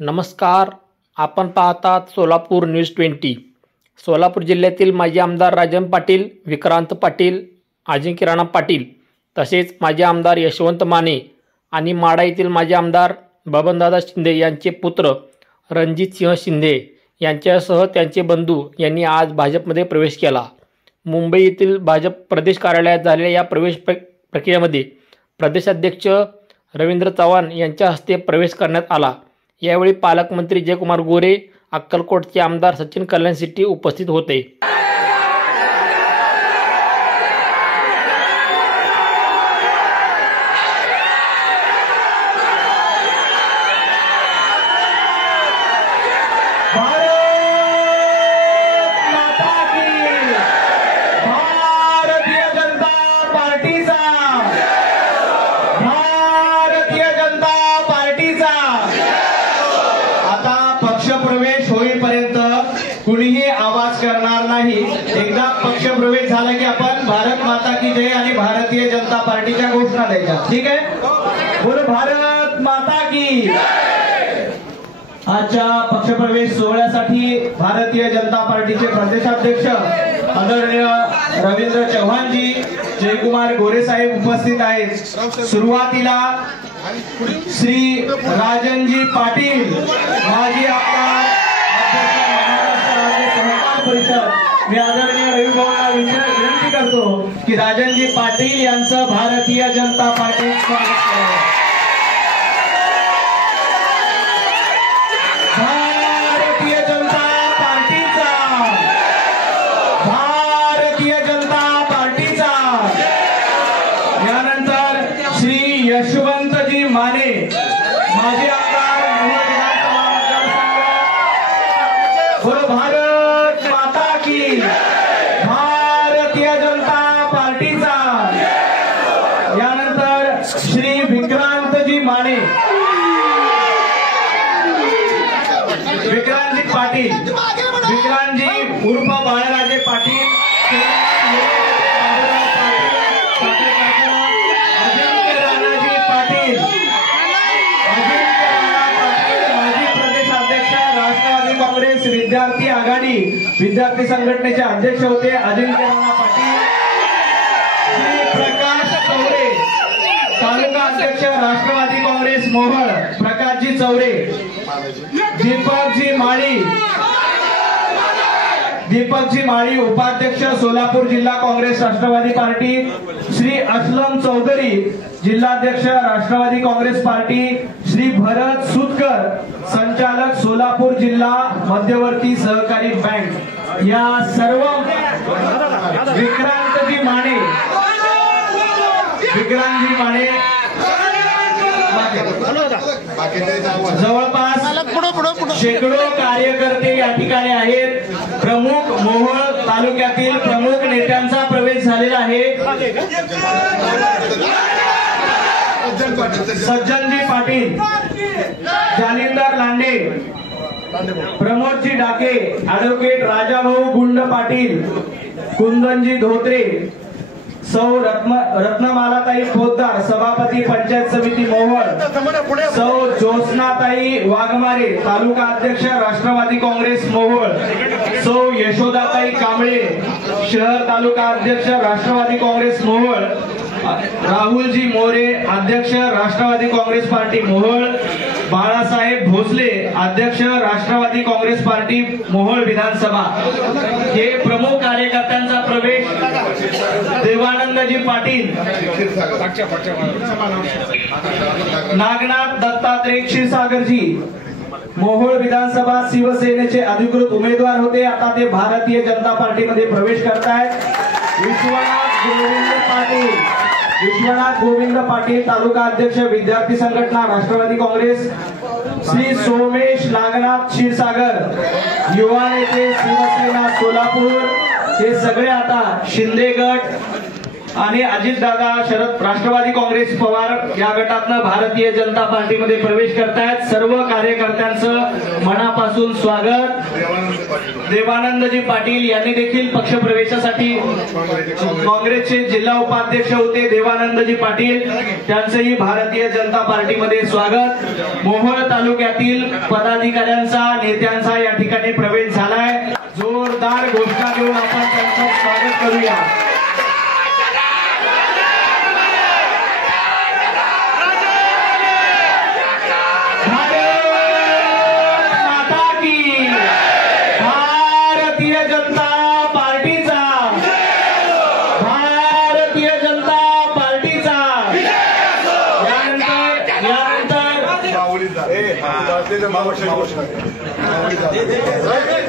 नमस्कार. आपण पाहतात सोलापूर न्यूज 20. सोलापूर जिल्ह्यातील माजी आमदार राजन पाटील, विक्रांत पाटील, अजिंक्य राणा पाटील तसेच माजी आमदार यशवंत माने आणि माढा येथील माजी आमदार बबनदादा शिंदे यांचे पुत्र रणजित सिंह शिंदे यांच्यासह त्यांचे बंधू यांनी आज भाजपमध्ये प्रवेश केला. मुंबई येथील भाजप प्रदेश कार्यालयात झालेल्या या प्रवेश प्रक्रियेमध्ये प्रदेशाध्यक्ष रवींद्र चव्हाण यांच्या हस्ते प्रवेश करण्यात आला. यावेळी पालकमंत्री जयकुमार गोरे, अक्कलकोटचे आमदार सचिन कल्याणसिटी उपस्थित होते. कुणीही आवाज करणार नाही. एकदा पक्ष प्रवेश झाला की आपण भारत माता की जय आणि भारतीय जनता पार्टीच्या घोषणा द्यायच्या. ठीक आहे. बोलो भारत माता की. आजच्या पक्षप्रवेश सोहळ्यासाठी भारतीय जनता पार्टीचे प्रदेशाध्यक्ष आदरणीय रवींद्र चव्हाणजी, जयकुमार गोरे साहेब उपस्थित आहेत. सुरुवातीला श्री राजनजी पाटील, माजी आमदार परिषद, मी आदरणीय रविभाऊंना विनंती करतो की राजनजी पाटील यांचं भारतीय जनता पार्टीत स्वागत करा. भारतीय जनता पार्टीचा, भारतीय जनता पार्टीचा. यानंतर श्री यशवंतजी माने, माजी आमदार विधानसभा मतदारसंघ. भारत भारतीय जनता पार्टीचा. यानंतर श्री विक्रांतजी माने, विक्रांतजी पाटील, विक्रांतजी उर्फ बाळराजे पाटील, अजिंक्य राणाजी पाटील, अजिंक्य राणा पाटील माजी प्रदेशाध्यक्ष राष्ट्रवादी काँग्रेस विद्यार्थी आघाडी विद्यार्थी संघटनेचे अध्यक्ष होते अजिंक्य राणा पाटील. श्री प्रकाश चौरे, तालुका अध्यक्ष राष्ट्रवादी काँग्रेस मोहोळ प्रकाशजी चौरे. दीपकजी माळी, दीपकजी माळी उपाध्यक्ष सोलापूर जिल्हा काँग्रेस राष्ट्रवादी पार्टी. श्री असलम चौधरी, जिल्हाध्यक्ष राष्ट्रवादी काँग्रेस पार्टी. श्री भरत सुतकर, संचालक सोलापूर जिल्हा मध्यवर्ती सहकारी बँक. या सर्व विक्रांतजी माने, विक्रांतजी माने जवळपास शेकडो कार्यकर्ते या ठिकाणी आहेत. प्रमुख मोहोळ तालुक्यातील प्रमुख नेत्यांचा प्रवेश झालेला आहे. सज्जनजी पाटील, जालिंदर लांडे, प्रमोदजी डाके, ऍडव्होकेट राजाभाऊ गुंड पाटील, कुंदनजी धोत्रे, सौ रत्नमालाताई पोद्दार, सभापती पंचायत समिती मोहोळ, सौ ज्योत्स्नाताई वाघमारे, तालुका अध्यक्ष राष्ट्रवादी काँग्रेस मोहोळ, सौ यशोदाताई कांबळे, शहर तालुका अध्यक्ष राष्ट्रवादी काँग्रेस मोहोळ, राहुलजी मोरे, अध्यक्ष राष्ट्रवादी काँग्रेस पार्टी मोहोळ, बाळासाहेब भोसले, अध्यक्ष राष्ट्रवादी काँग्रेस पार्टी मोहोळ विधानसभा. हे प्रमुख कार्यकर्त्यांचा प्रवेश. देवानंदजी पाटील, नागनाथ दत्तात्रय क्षीरसागरजी, मोहोळ विधानसभा शिवसेनेचे अधिकृत उमेदवार होते, आता ते भारतीय जनता पार्टीमध्ये प्रवेश करतायत. विश्वनाथ गोविंद पाटील, विश्वनाथ गोविंद पाटील, तालुका अध्यक्ष विद्यार्थी संघटना राष्ट्रवादी काँग्रेस. श्री सोमेश नागनाथ क्षीरसागर, युवा नेते शिवसेना सोलापूर. हे सगळे आता शिंदे गट, आणि अजितदादा शरद राष्ट्रवादी काँग्रेस पवार या गटातनं भारतीय जनता पार्टीमध्ये प्रवेश करतायत। सर्व कार्यकर्त्यांचं मनापासून स्वागत। देवानंदजी पाटील यांनी देखील पक्ष प्रवेशासाठी काँग्रेसचे जिल्हा उपाध्यक्ष होते देवानंदजी पाटील, त्यांचंही भारतीय जनता पार्टीमध्ये स्वागत। मोहोळ तालुक्यातील पदाधिकाऱ्यांचा नेत्यांचा या ठिकाणी प्रवेश झालाय। जोरदार घोषणा देऊन आपण त्यांचं स्वागत करूया।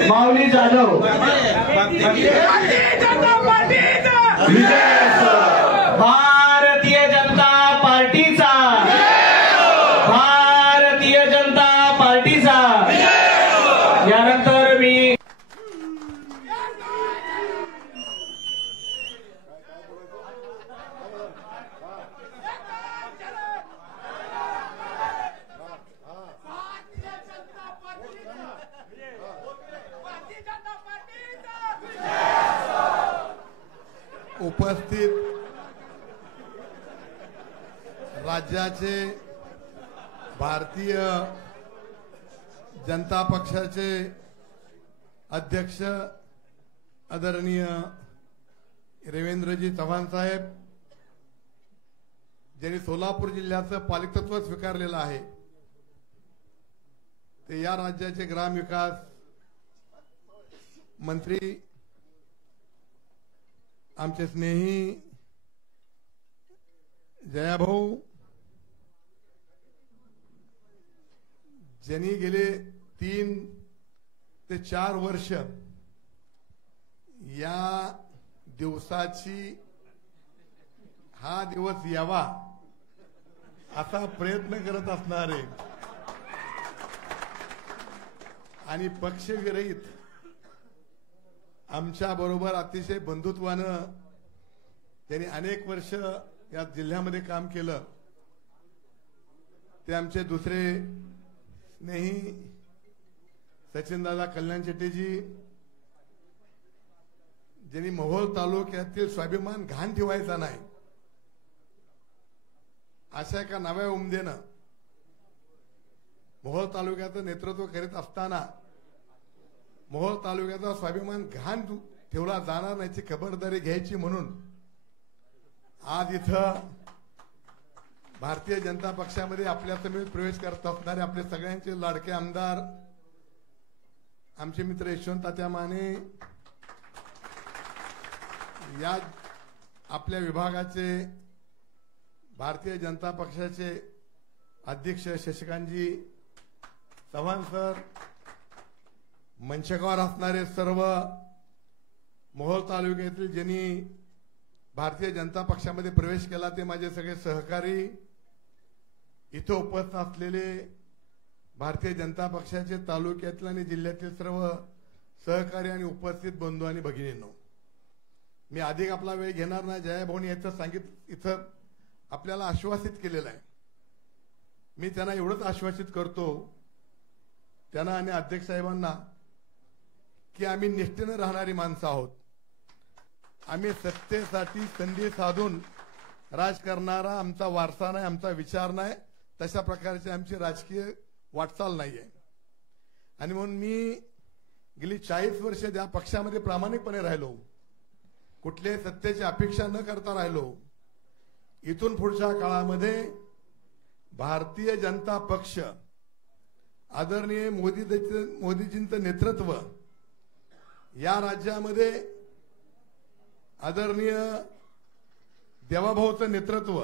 माऊली जाधव भारतीय जनता पार्टीचा, भारतीय जनता पार्टीचा। यानंतर मी उपस्थित राज्याचे भारतीय जनता पक्षाचे अध्यक्ष आदरणीय रवींद्रजी चव्हाण साहेब, ज्यांनी सोलापूर जिल्ह्याचं पालकत्व स्वीकारलेलं आहे, ते या राज्याचे ग्रामविकास मंत्री आमचे स्नेही जयाभाऊ, ज्यांनी गेले 3 ते 4 वर्ष या दिवसाची हा दिवस यावा असा प्रयत्न करत असणारे आणि पक्षविरहित आमच्या बरोबर अतिशय बंधुत्वानं त्यांनी अनेक वर्ष या जिल्ह्यामध्ये काम केलं, ते आमचे दुसरे स्नेही सचिनदादा कल्याण शेट्टीजी, ज्यांनी मोहोळ तालुक्यातील स्वाभिमान घाण ठेवायचा नाही अशा एका नव्या उमदेनं मोहोळ तालुक्याचं नेतृत्व करीत असताना मोहोळ तालुक्याचा स्वाभिमान घाण ठेवला जाणार नाहीची खबरदारी घ्यायची म्हणून आज इथं भारतीय जनता पक्षामध्ये आपल्या समेत प्रवेश करत असणारे आपले सगळ्यांचे लाडके आमदार आमचे मित्र यशवंत तात्या माने, या आपल्या विभागाचे भारतीय जनता पक्षाचे अध्यक्ष शशिकांतजी चव्हाण सर, मंचकावर असणारे सर्व मोहोळ तालुक्यातील ज्यांनी भारतीय जनता पक्षामध्ये प्रवेश केला ते माझे सगळे सहकारी, इथं उपस्थित असलेले भारतीय जनता पक्षाचे तालुक्यातील आणि जिल्ह्यातील सर्व सहकारी आणि उपस्थित बंधू आणि भगिनींनो, मी अधिक आपला वेळ घेणार नाही। जयाभाऊनी याचं सांगितलं, इथं आपल्याला आश्वासित केलेलं आहे। मी त्यांना एवढंच आश्वासित करतो, त्यांना आणि अध्यक्ष साहेबांना, की आम्ही निष्ठेने राहणारी माणसं आहोत। आम्ही सत्तेसाठी संधी साधून राज करणारा आमचा वारसा नाही, आमचा विचार नाही, तशा प्रकारची आमची राजकीय वाटचाल नाहीये। आणि म्हणून मी गेली 40 वर्ष ज्या पक्षामध्ये प्रामाणिकपणे राहिलो, कुठल्याही सत्तेची अपेक्षा न करता राहिलो, इथून पुढच्या काळामध्ये भारतीय जनता पक्ष आदरणीय मोदीजींचं नेतृत्व या राज्यामध्ये, आदरणीय देवाभाऊचं नेतृत्व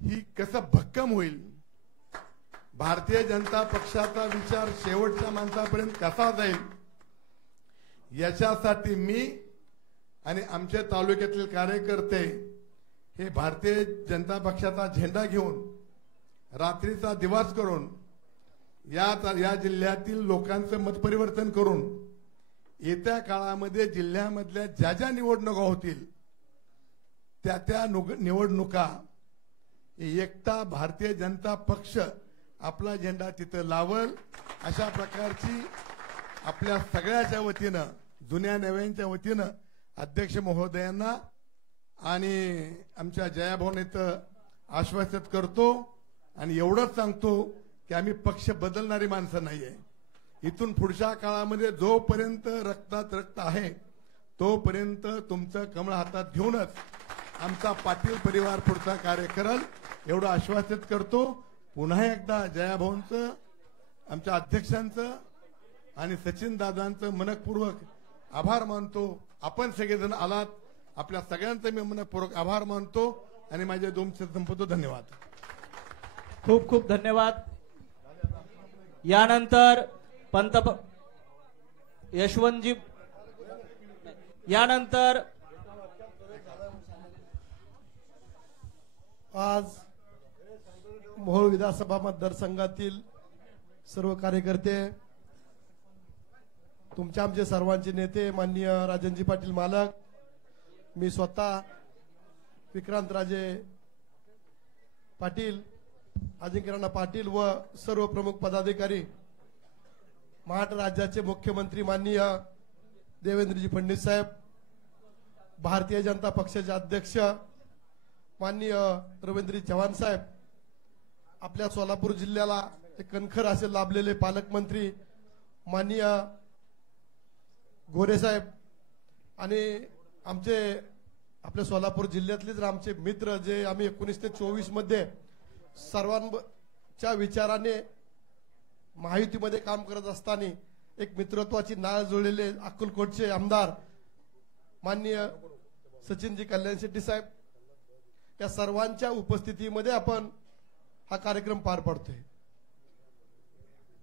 ही कसं भक्कम होईल, भारतीय जनता पक्षाचा विचार शेवटच्या माणसापर्यंत कसा जाईल, याच्यासाठी मी आणि आमच्या तालुक्यातील कार्यकर्ते हे भारतीय जनता पक्षाचा झेंडा घेऊन रात्रीचा दिवस करून या जिल्ह्यातील लोकांचं मतपरिवर्तन करून येत्या काळामध्ये जिल्ह्यामधल्या ज्या ज्या निवडणुका होतील त्या निवडणुका एकटा भारतीय जनता पक्ष आपला झेंडा तिथं लावल अशा प्रकारची आपल्या सगळ्याच्या वतीनं जुन्या नव्यांच्या वतीनं अध्यक्ष महोदयांना आणि आमच्या जयाभाऊन इथं आश्वासित करतो आणि एवढंच सांगतो की आम्ही पक्ष बदलणारी माणसं नाहीये. इथून पुढच्या काळामध्ये जोपर्यंत रक्तात रक्त आहे तोपर्यंत तुमचं कमळ हातात घेऊनच आमचा पाटील परिवार पुढचा कार्य करेल एवढं आश्वासित करतो. पुन्हा एकदा जयाभाऊंचं आमच्या अध्यक्षांचं आणि सचिन दादांचं मनपूर्वक आभार मानतो. आपण सगळेजण आलात, आपल्या सगळ्यांचं मी मनपूर्वक आभार मानतो आणि माझे 2 शब्द संपवतो. धन्यवाद. खूप खूप धन्यवाद. यानंतर यशवंतजी, यानंतर आज मोहोळ विधानसभा मतदारसंघातील सर्व कार्यकर्ते, तुमच्या आमचे सर्वांचे नेते माननीय राजनजी पाटील मालक, मी स्वतः विक्रांतराजे पाटील, अजिंक्य पाटील व सर्व प्रमुख पदाधिकारी, महाराष्ट्र राज्याचे मुख्यमंत्री माननीय देवेंद्रजी फडणवीस साहेब, भारतीय जनता पक्षाचे अध्यक्ष माननीय रवींद्रजी चव्हाण साहेब, आपल्या सोलापूर जिल्ह्याला एक कणखर असे लाभलेले पालकमंत्री माननीय गोरे साहेब आणि आमचे आपल्या सोलापूर जिल्ह्यातलेच आमचे मित्र जे आम्ही 19 ते 24 मध्ये सर्वांच्या विचाराने महायुतीमध्ये काम करत असताना एक मित्रत्वाची नाळ जुळलेले अक्कलकोटचे आमदार माननीय सचिनजी कल्याण शेट्टी साहेब, या सर्वांच्या उपस्थितीमध्ये आपण हा कार्यक्रम पार पाडतोय.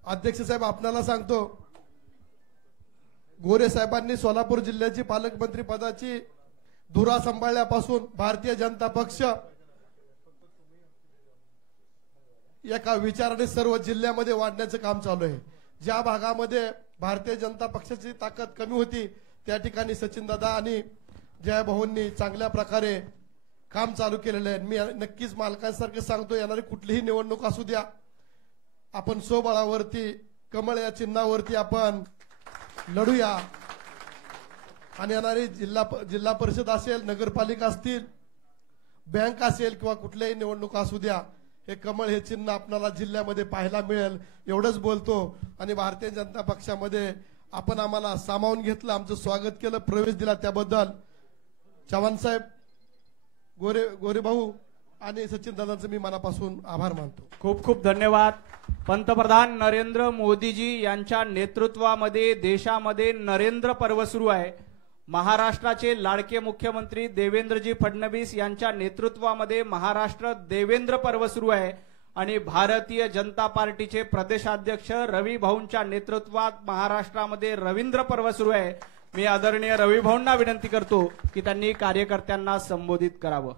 अध्यक्ष साहेब, आपल्याला सांगतो, गोरे साहेबांनी सोलापूर जिल्ह्याची पालकमंत्री पदाची धुरा सांभाळल्यापासून भारतीय जनता पक्ष एका विचाराने सर्व जिल्ह्यामध्ये वाढण्याचं काम चालू आहे. ज्या भागामध्ये भारतीय जनता पक्षाची ताकद कमी होती त्या ठिकाणी सचिन दादा आणि जयाभाऊंनी चांगल्या प्रकारे काम चालू केलेलं आहे. मी नक्कीच मालकांसारखं सांगतो, येणारी कुठलीही निवडणूक असू द्या, आपण स्वबळावरती कमळ या चिन्हावरती आपण लढूया आणि येणारी जिल्हा परिषद असेल, नगरपालिका असतील, बँक असेल किंवा कुठल्याही निवडणूक असू द्या, हे कमळ हे चिन्ह आपल्याला जिल्ह्यामध्ये पाहायला मिळेल एवढंच बोलतो. आणि भारतीय जनता पक्षामध्ये आपण आम्हाला सामावून घेतलं, आमचं स्वागत केलं, प्रवेश दिला, त्याबद्दल चव्हाण साहेब, गोरे भाऊ आणि सचिन दादांचं मी मनापासून आभार मानतो. खूप खूप धन्यवाद. पंतप्रधान नरेंद्र मोदीजी यांच्या नेतृत्वामध्ये देशामध्ये नरेंद्र पर्व सुरू आहे. महाराष्ट्राचे लाडके मुख्यमंत्री देवेंद्रजी फडणवीस यांच्या नेतृत्वामध्ये महाराष्ट्र देवेंद्र पर्व सुरू आहे आणि भारतीय जनता पार्टीचे प्रदेशाध्यक्ष रवी भाऊंच्या नेतृत्वात महाराष्ट्रामध्ये रवींद्र पर्व सुरू आहे. मी आदरणीय रवी भाऊंना विनंती करतो की त्यांनी कार्यकर्त्यांना संबोधित करावं.